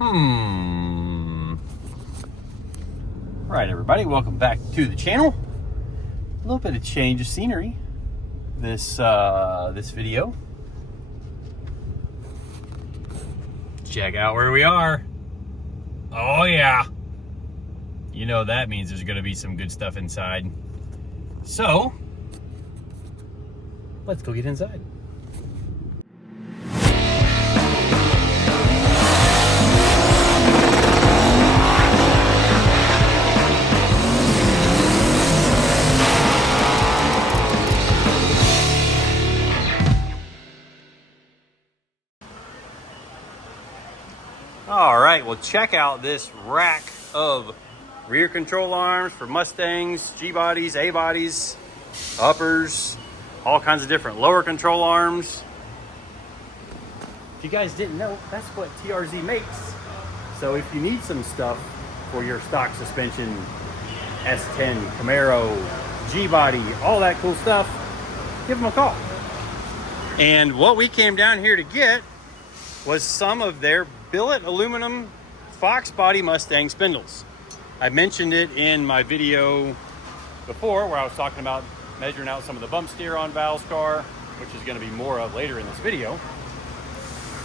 All right, everybody, welcome back to the channel. A little bit of change of scenery this video. Check out where we are. Oh yeah. You know that means there's gonna be some good stuff inside. So, let's go get inside. All right, well, check out this rack of rear control arms for Mustangs, G-bodies, A-bodies, uppers, all kinds of different lower control arms. If you guys didn't know, that's what TRZ makes. So if you need some stuff for your stock suspension, S10, Camaro, G-body, all that cool stuff, give them a call. And what we came down here to get was some of their billet aluminum Fox body Mustang spindles. I mentioned it in my video before where I was talking about measuring out some of the bump steer on Val's car, which is going to be more of later in this video.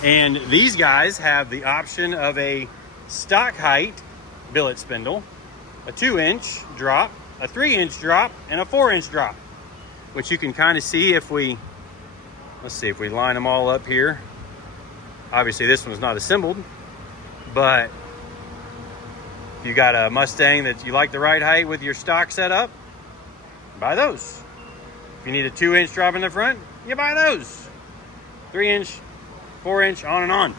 And these guys have the option of a stock height billet spindle, a 2-inch drop, a 3-inch drop, and a 4-inch drop, which you can kind of see if we, let's see if we line them all up here. Obviously this one's not assembled, but if you got a Mustang that you like the right height with your stock setup, buy those. If you need a 2-inch drop in the front, you buy those. 3-inch, 4-inch, on and on.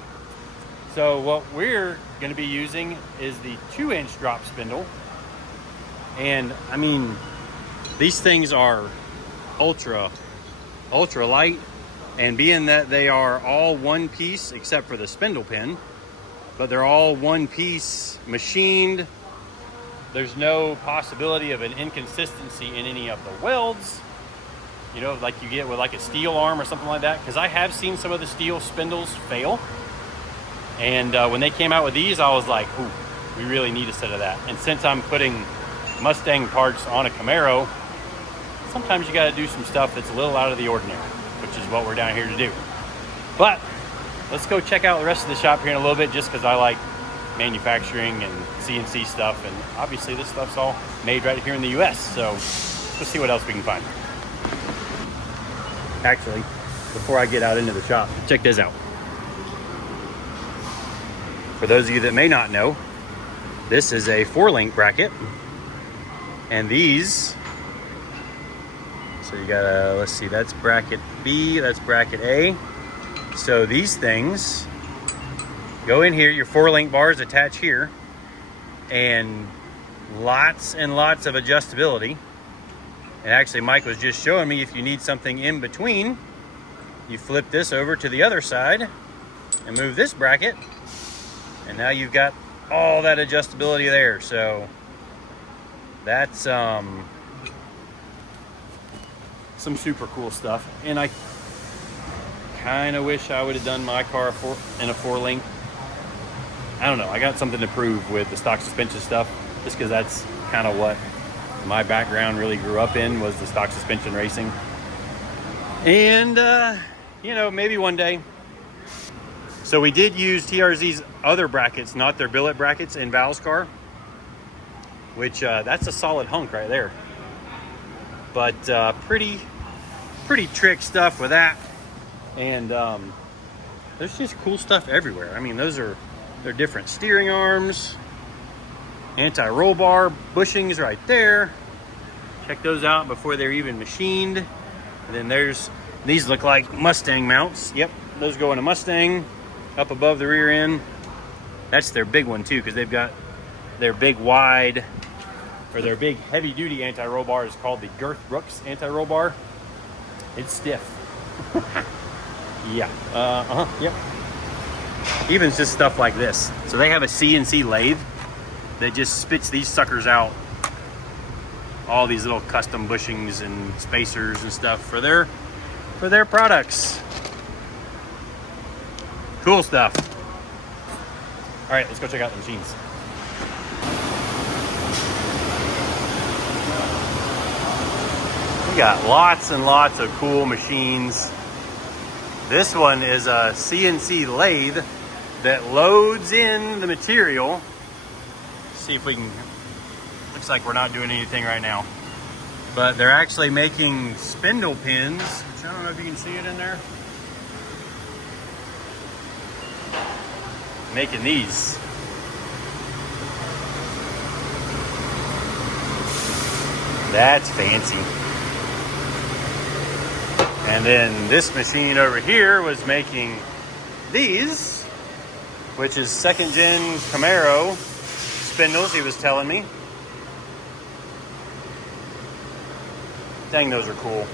So what we're going to be using is the 2-inch drop spindle. And I mean, these things are ultra light. And being that they are all one piece, except for the spindle pin, but they're all one piece machined, there's no possibility of an inconsistency in any of the welds, you know, like you get with like a steel arm or something like that. Because I have seen some of the steel spindles fail. And when they came out with these, I was like, ooh, we really need a set of that. And since I'm putting Mustang parts on a Camaro, sometimes you got to do some stuff that's a little out of the ordinary, which is what we're down here to do. But let's go check out the rest of the shop here in a little bit, just because I like manufacturing and CNC stuff, and obviously this stuff's all made right here in the US, so let's see what else we can find. Actually, before I get out into the shop, check this out. For those of you that may not know, this is a 4-link bracket, and these, so you got a, let's see, that's bracket B, that's bracket A. So these things go in here, your 4-link bars attach here, and lots and lots of adjustability. And actually Mike was just showing me if you need something in between, you flip this over to the other side and move this bracket, and now you've got all that adjustability there. So that's some super cool stuff. And I kind of wish I would have done my car in a 4-link. I don't know, I got something to prove with the stock suspension stuff, just because that's kind of what my background really grew up in, was the stock suspension racing. And you know, maybe one day. So we did use TRZ's other brackets, not their billet brackets, in Val's car, which that's a solid hunk right there. But pretty trick stuff with that. And there's just cool stuff everywhere. I mean, they're different steering arms, anti-roll bar bushings right there. Check those out before they're even machined. And then these look like Mustang mounts. Yep, those go in a Mustang up above the rear end. That's their big one too, because they've got their big wide, or their big heavy duty anti-roll bar is called the Girth Brooks anti-roll bar. It's stiff. Yeah. Yep. Even just stuff like this. So they have a CNC lathe that just spits these suckers out. All these little custom bushings and spacers and stuff for their products. Cool stuff. All right, let's go check out the machines. We got lots and lots of cool machines. This one is a CNC lathe that loads in the material. Let's see if we can, looks like we're not doing anything right now. But they're actually making spindle pins, which I don't know if you can see it in there. Making these. That's fancy. And then this machine over here was making these, which is 2nd gen Camaro spindles, he was telling me. Dang, those are cool.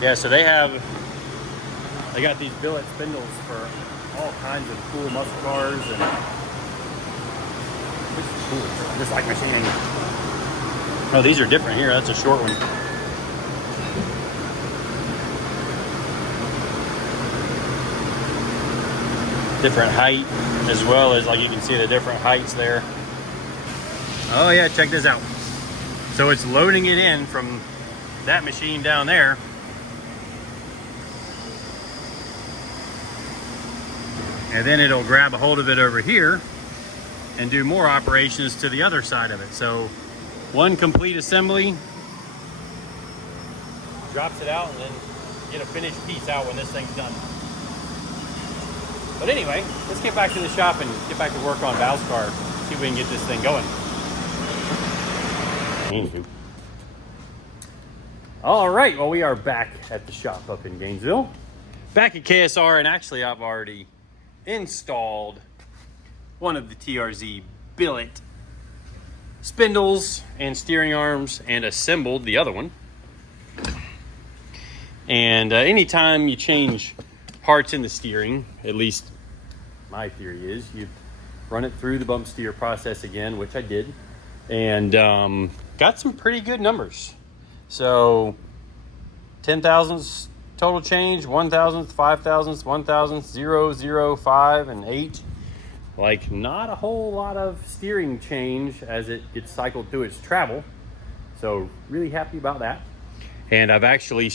Yeah, so they got these billet spindles for all kinds of cool muscle cars, and this is cool. I just like machining. Oh, these are different here. That's a short one. Different height, as well as, like, you can see the different heights there. Oh yeah, check this out. So it's loading it in from that machine down there. And then it'll grab a hold of it over here and do more operations to the other side of it. So one complete assembly, drops it out, and then get a finished piece out when this thing's done. But anyway, let's get back to the shop and get back to work on Val's car. See if we can get this thing going. All right, well, we are back at the shop up in Gainesville. Back at KSR, and actually I've already installed one of the TRZ billet spindles and steering arms and assembled the other one. And anytime you change parts in the steering, at least my theory is, you run it through the bump steer process again, which I did, and got some pretty good numbers. So 10 thousandths total change, 1 thousandth, 5 thousandths, 1 thousandth, 0, 0, 5, and 8. Like, not a whole lot of steering change as it gets cycled through its travel. So really happy about that. And I've actually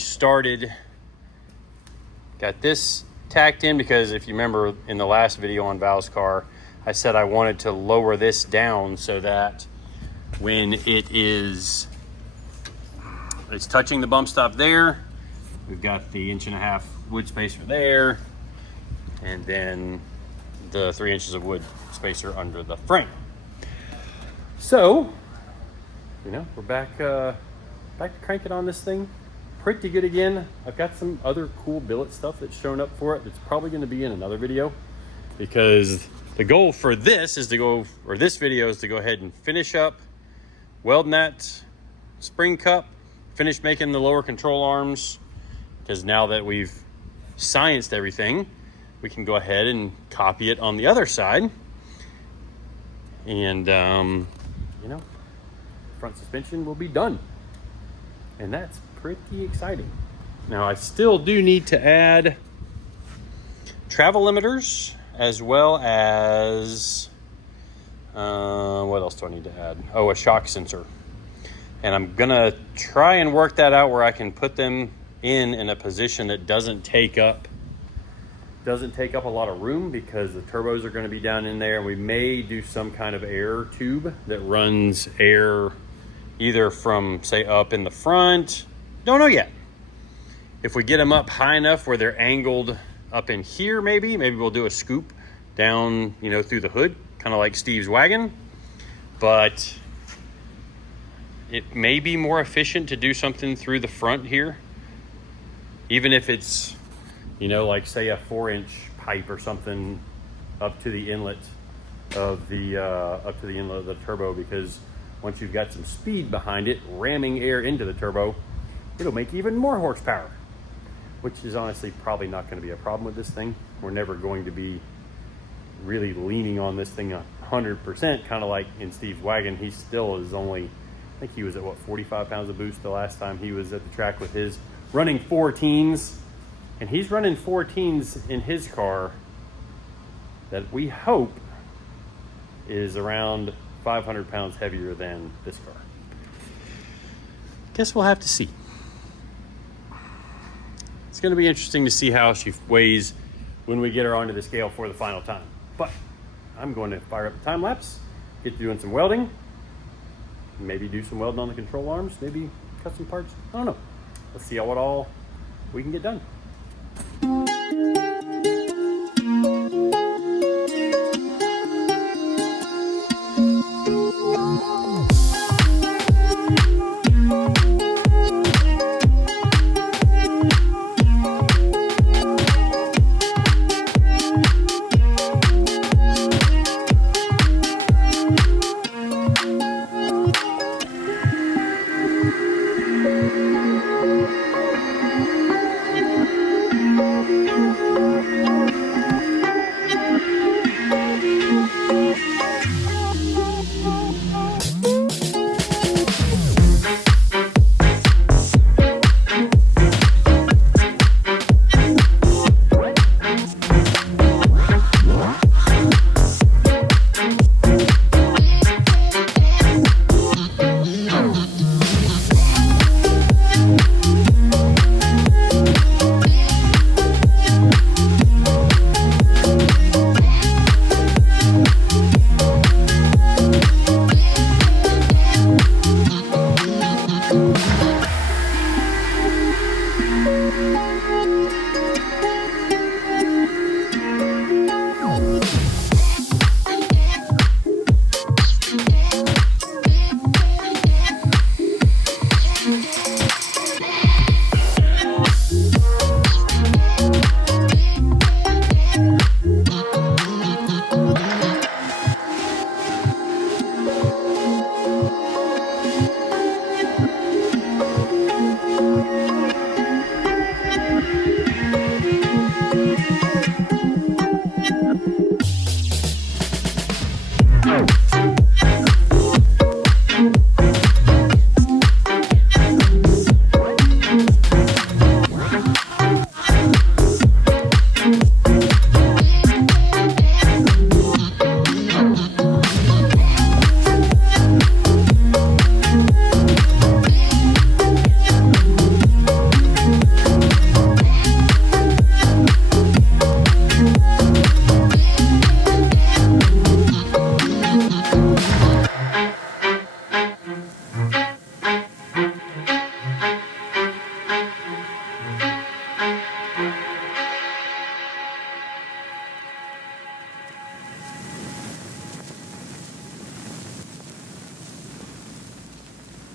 got this tacked in, because if you remember in the last video on Val's car, I said I wanted to lower this down so that when it's touching the bump stop there, we've got the 1.5 inch wood spacer there, and then the 3 inches of wood spacer under the frame. So, you know, we're back to cranking on this thing pretty good again. I've got some other cool billet stuff that's shown up for it that's probably going to be in another video, because the goal for this video is to go ahead and finish up welding that spring cup, finish making the lower control arms, because now that we've scienced everything, we can go ahead and copy it on the other side. And you know, front suspension will be done, and that's pretty exciting. Now I still do need to add travel limiters, as well as what else do I need to add? Oh, a shock sensor. And I'm gonna try and work that out where I can put them in a position that doesn't take up a lot of room, because the turbos are going to be down in there. We may do some kind of air tube that runs air either from, say, up in the front. Don't know yet. If we get them up high enough where they're angled up in here, maybe we'll do a scoop down, you know, through the hood, kind of like Steve's wagon. But it may be more efficient to do something through the front here, even if it's, you know, like, say, a 4-inch pipe or something up to the inlet of the turbo, because once you've got some speed behind it, ramming air into the turbo, it'll make even more horsepower, which is honestly probably not going to be a problem with this thing. We're never going to be really leaning on this thing 100%, kind of like in Steve's wagon. He still is only, I think he was at, what, 45 pounds of boost the last time he was at the track with his, running 4 teens. And he's running 4 teens in his car that we hope is around 500 pounds heavier than this car. Guess we'll have to see. It's going to be interesting to see how she weighs when we get her onto the scale for the final time. But I'm going to fire up the time lapse, get to doing some welding, maybe do some welding on the control arms, maybe cut some parts. I don't know. Let's see what all we can get done.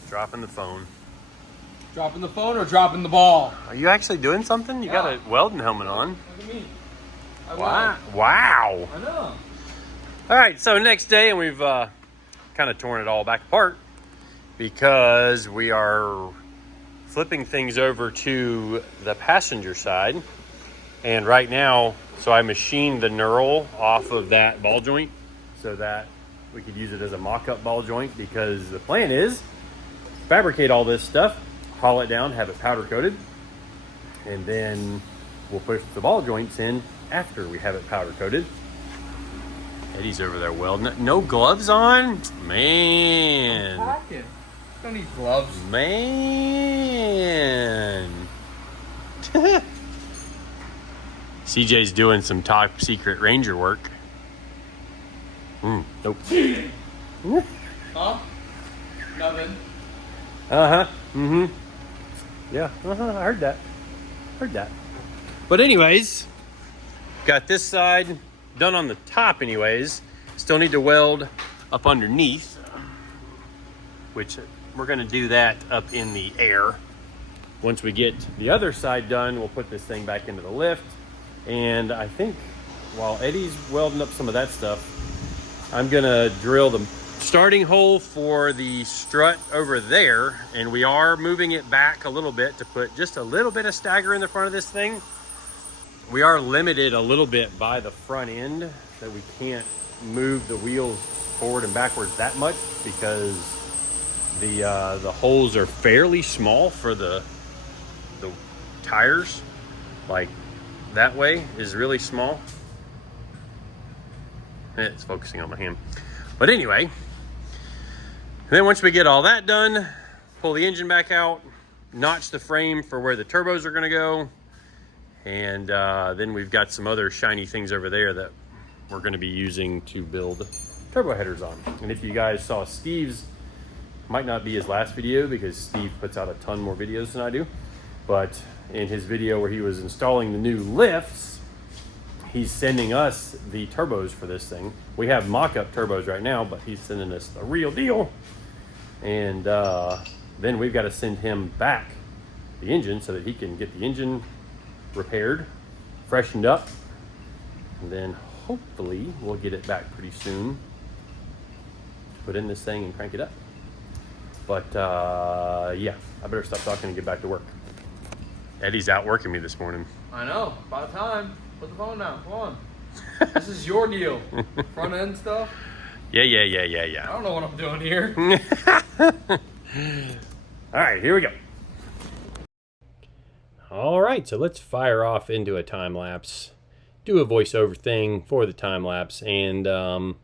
Dropping the phone. Dropping the phone or dropping the ball? Are you actually doing something? You got a welding helmet on. What do you mean? Wow. I know. All right, so next day, and we've kind of torn it all back apart because we are flipping things over to the passenger side. And right now, so I machined the knurl off of that ball joint so that we could use it as a mock-up ball joint, because the plan is fabricate all this stuff, haul it down, have it powder coated, and then we'll push the ball joints in after we have it powder coated. Eddie's over there welding. No gloves on? Man. Pocket. Don't need gloves. Man. CJ's doing some top secret ranger work. Nope. Huh? Nothing. Yeah, I heard that. But anyways, got this side done on the top anyways. Still need to weld up underneath, which we're gonna do that up in the air. Once we get the other side done, we'll put this thing back into the lift. And I think while Eddie's welding up some of that stuff, I'm gonna drill the starting hole for the strut over there, and we are moving it back a little bit to put just a little bit of stagger in the front of this thing. We are limited a little bit by the front end, that we can't move the wheels forward and backwards that much because the holes are fairly small for the tires. Like that way is really small. It's focusing on my hand. But anyway, then once we get all that done, pull the engine back out, notch the frame for where the turbos are gonna go. And then we've got some other shiny things over there that we're gonna be using to build turbo headers on. And if you guys saw Steve's, might not be his last video because Steve puts out a ton more videos than I do, but in his video where he was installing the new lifts, he's sending us the turbos for this thing. We have mock-up turbos right now, but he's sending us the real deal. And then we've got to send him back the engine so that he can get the engine repaired, freshened up, and then hopefully we'll get it back pretty soon. Put in this thing and crank it up. But yeah, I better stop talking and get back to work. Eddie's out working me this morning. I know. About time. Put the phone down. Come on. This is your deal. Front end stuff. Yeah. I don't know what I'm doing here. All right, here we go. All right, so let's fire off into a time lapse. Do a voiceover thing for the time lapse, and got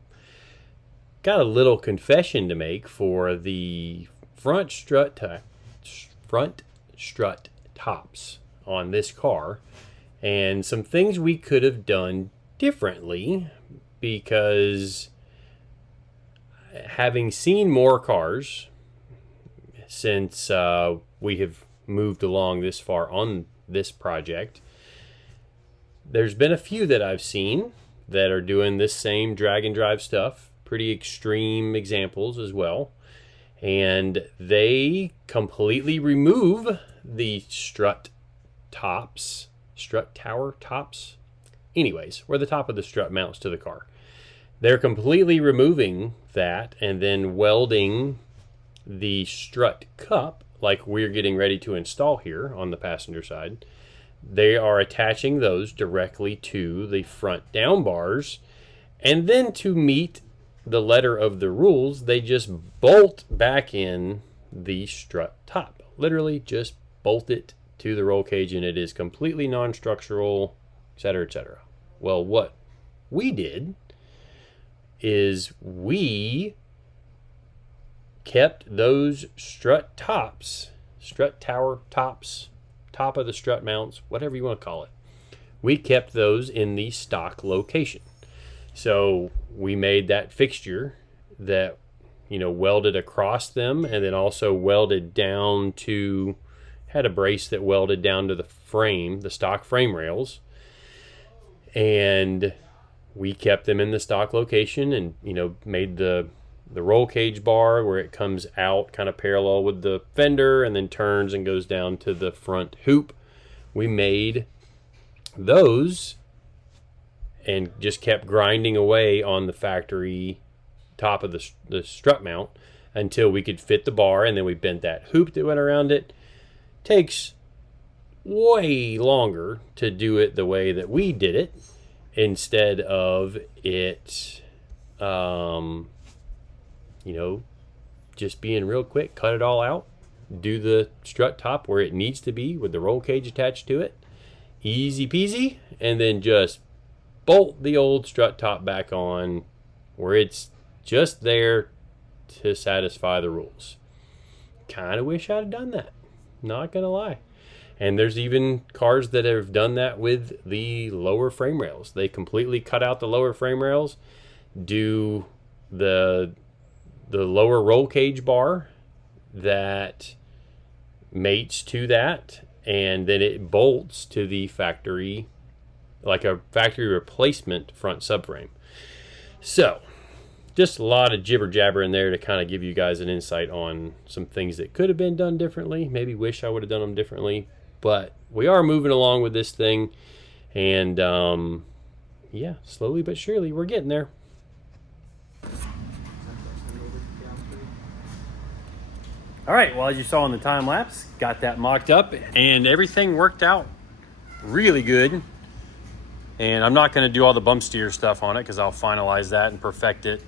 a little confession to make for the front strut tops on this car, and some things we could have done differently, because having seen more cars since we have moved along this far on this project, there's been a few that I've seen that are doing this same drag and drive stuff, pretty extreme examples as well, and they completely remove the strut tower tops, anyways, where the top of the strut mounts to the car. They're completely removing that and then welding the strut cup, like we're getting ready to install here on the passenger side. They are attaching those directly to the front down bars, and then to meet the letter of the rules, they just bolt back in the strut top. Literally just bolt it to the roll cage, and it is completely non-structural, etc., etc. Well, what we did is we kept those strut tops, strut tower tops, top of the strut mounts, whatever you want to call it. We kept those in the stock location. So we made that fixture that, you know, welded across them, and then also welded down to, had a brace that welded down to the frame, the stock frame rails. And we kept them in the stock location, and, you know, made the roll cage bar where it comes out kind of parallel with the fender and then turns and goes down to the front hoop. We made those and just kept grinding away on the factory top of the strut mount until we could fit the bar, and then we bent that hoop that went around it. Takes way longer to do it the way that we did it, instead of it you know, just being real quick. Cut it all out, do the strut top where it needs to be with the roll cage attached to it, easy peasy, and then just bolt the old strut top back on where it's just there to satisfy the rules. Kind of wish I'd have done that, not gonna lie. And there's even cars that have done that with the lower frame rails. They completely cut out the lower frame rails, do the lower roll cage bar that mates to that, and then it bolts to the factory, like a factory replacement front subframe. So just a lot of jibber jabber in there to kind of give you guys an insight on some things that could have been done differently. Maybe wish I would have done them differently, but we are moving along with this thing, and yeah, slowly but surely we're getting there. All right, well, as you saw in the time lapse, got that mocked up and everything worked out really good. And I'm not going to do all the bump steer stuff on it because I'll finalize that and perfect it.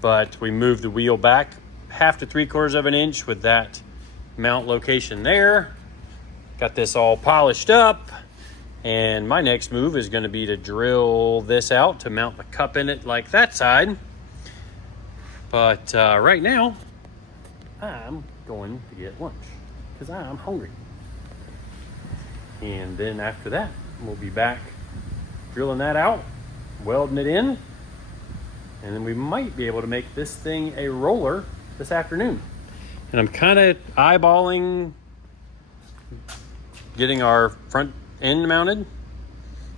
But we moved the wheel back 1/2 to 3/4 of an inch with that mount location there. Got this all polished up, And my next move is going to be to drill this out to mount the cup in it like that side. But right now, I'm going to get lunch because I'm hungry. And then after that, we'll be back drilling that out, welding it in, and then we might be able to make this thing a roller this afternoon. And I'm kind of eyeballing getting our front end mounted.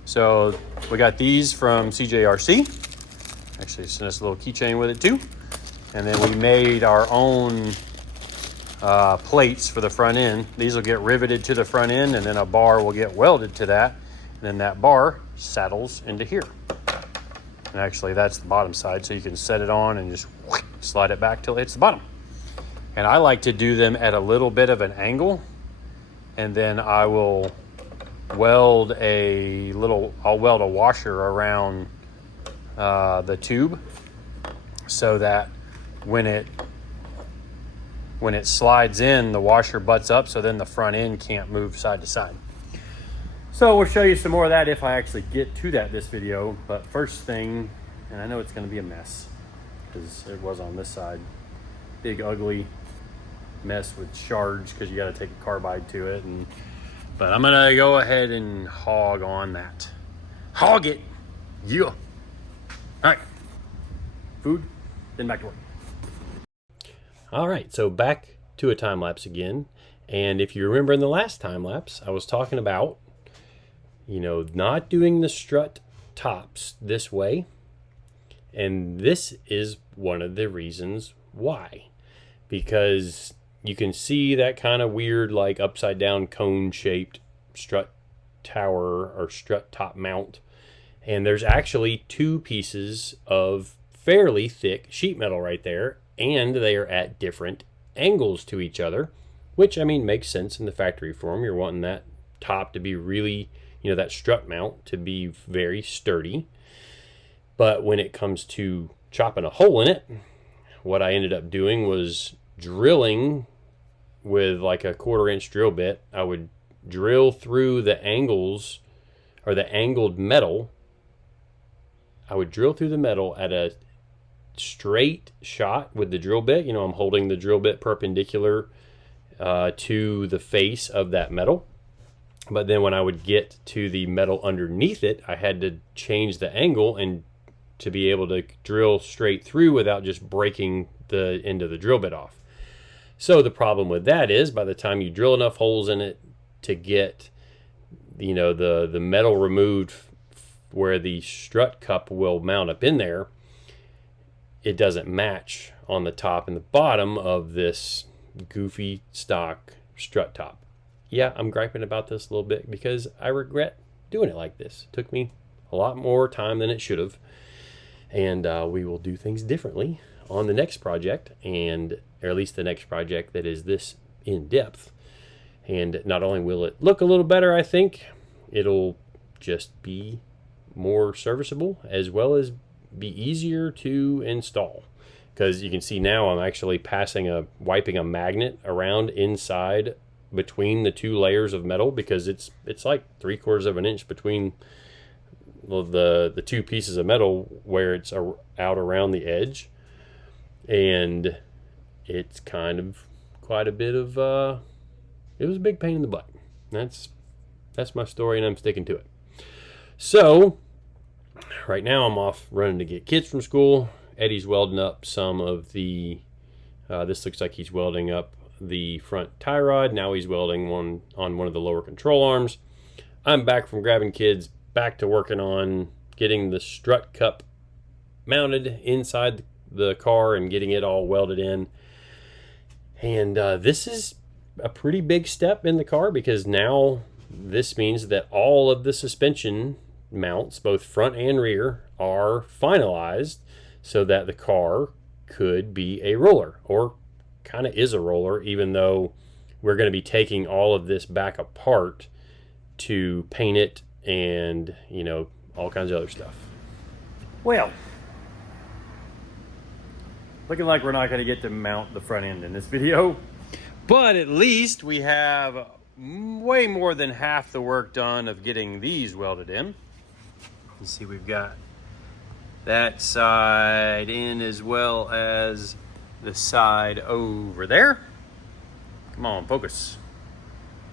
So we got these from CJRC. Actually sent us a little keychain with it too. And then we made our own plates for the front end. These will get riveted to the front end, and then a bar will get welded to that. And then that bar saddles into here. And actually that's the bottom side, so you can set it on and just slide it back till it hits the bottom. And I like to do them at a little bit of an angle, and then I will weld I'll weld a washer around the tube so that when it slides in, the washer butts up, so then the front end can't move side to side. So we'll show you some more of that if I actually get to that this video. But first thing, and I know it's going to be a mess because it was on this side, big ugly mess with shards because you got to take a carbide to it. But I'm going to go ahead and hog on that. Hog it. Yeah. All right. Food, then back to work. All right, so back to a time lapse again. And if you remember in the last time lapse, I was talking about, not doing the strut tops this way. And this is one of the reasons why. Because you can see that kind of weird, like upside down cone shaped strut tower or strut top mount. And there's actually two pieces of fairly thick sheet metal right there. And they are at different angles to each other, which, makes sense in the factory form. You're wanting that top to be really, that strut mount to be very sturdy. But when it comes to chopping a hole in it, what I ended up doing was drilling with like a 1/4 inch drill bit. I would drill through the angles or the angled metal. I would drill through the metal at a straight shot with the drill bit. I'm holding the drill bit perpendicular to the face of that metal. But then when I would get to the metal underneath it, I had to change the angle and to be able to drill straight through without just breaking the end of the drill bit off. So the problem with that is by the time you drill enough holes in it to get the metal removed where the strut cup will mount up in there, it doesn't match on the top and the bottom of this goofy stock strut top. Yeah, I'm griping about this a little bit because I regret doing it like this. It took me a lot more time than it should have. And we will do things differently on the next project, or at least the next project that is this in depth. And not only will it look a little better, I think, it'll just be more serviceable as well as be easier to install. Because you can see now I'm actually wiping a magnet around inside between the two layers of metal, because it's like 3/4 of an inch between the two pieces of metal where it's out around the edge. And it's kind of quite a bit of it was a big pain in the butt. That's my story, and I'm sticking to it. So right now I'm off running to get kids from school. Eddie's welding up some of the this looks like he's welding up the front tie rod. Now he's welding one on one of the lower control arms. I'm back from grabbing kids, back to working on getting the strut cup mounted inside the car and getting it all welded in. And this is a pretty big step in the car, because now this means that all of the suspension mounts, both front and rear, are finalized so that the car could be a roller, or kind of is a roller, even though we're going to be taking all of this back apart to paint it and, all kinds of other stuff. Well, looking like we're not going to get to mount the front end in this video, but at least we have way more than half the work done of getting these welded in. You see we've got that side in as well as the side over there. Come on, focus.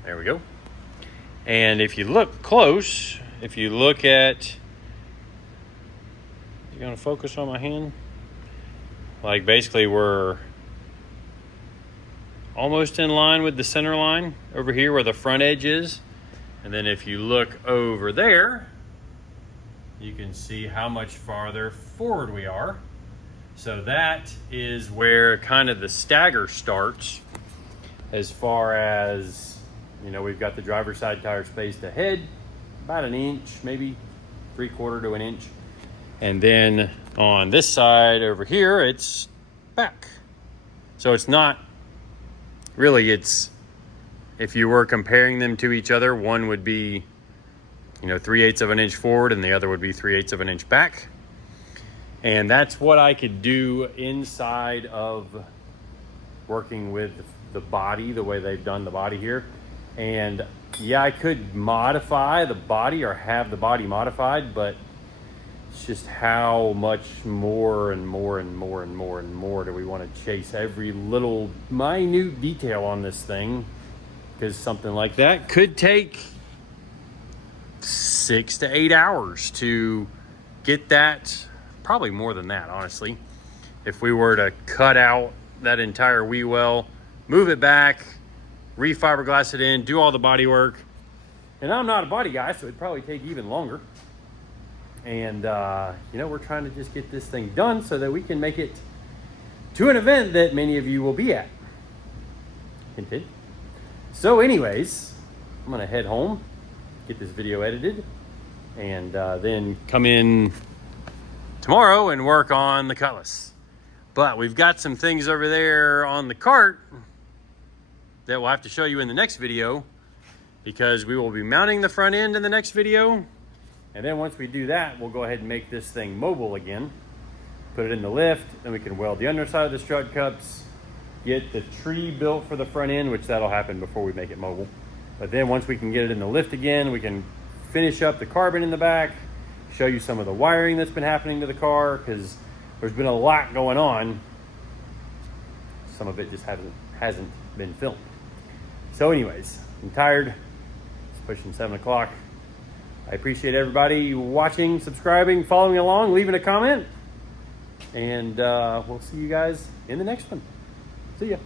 There we go. And if you look close, if you look at, you gonna focus on my hand? Like basically we're almost in line with the center line over here where the front edge is. And then if you look over there, you can see how much farther forward we are. So that is where kind of the stagger starts as far as, you know, we've got the driver's side tire spaced ahead, about an inch, maybe 3/4 to an inch. And then on this side over here, it's back. So it's not really, it's, if you were comparing them to each other, one would be, you know, 3/8 of an inch forward and the other would be 3/8 of an inch back. And that's what I could do inside of working with the body, the way they've done the body here. And yeah, I could modify the body or have the body modified, but it's just how much more and more and more and more and more do we want to chase every little minute detail on this thing, because something like that could take 6 to 8 hours to get that, probably more than that, honestly. If we were to cut out that entire wheel well, move it back, re-fiberglass it in, do all the body work. And I'm not a body guy, so it'd probably take even longer. And, you know, we're trying to just get this thing done so that we can make it to an event that many of you will be at. Hinted. So anyways, I'm gonna head home, get this video edited, and then come in tomorrow and work on the cutlass. But we've got some things over there on the cart that we'll have to show you in the next video, because we will be mounting the front end in the next video. And then once we do that, we'll go ahead and make this thing mobile again. Put it in the lift, then we can weld the underside of the strut cups, get the tree built for the front end, which that'll happen before we make it mobile. But then once we can get it in the lift again, we can finish up the carbon in the back, show you some of the wiring that's been happening to the car, because there's been a lot going on. Some of it just hasn't been filmed. So anyways, I'm tired. It's pushing 7 o'clock. I appreciate everybody watching, subscribing, following along, leaving a comment. And we'll see you guys in the next one. See ya.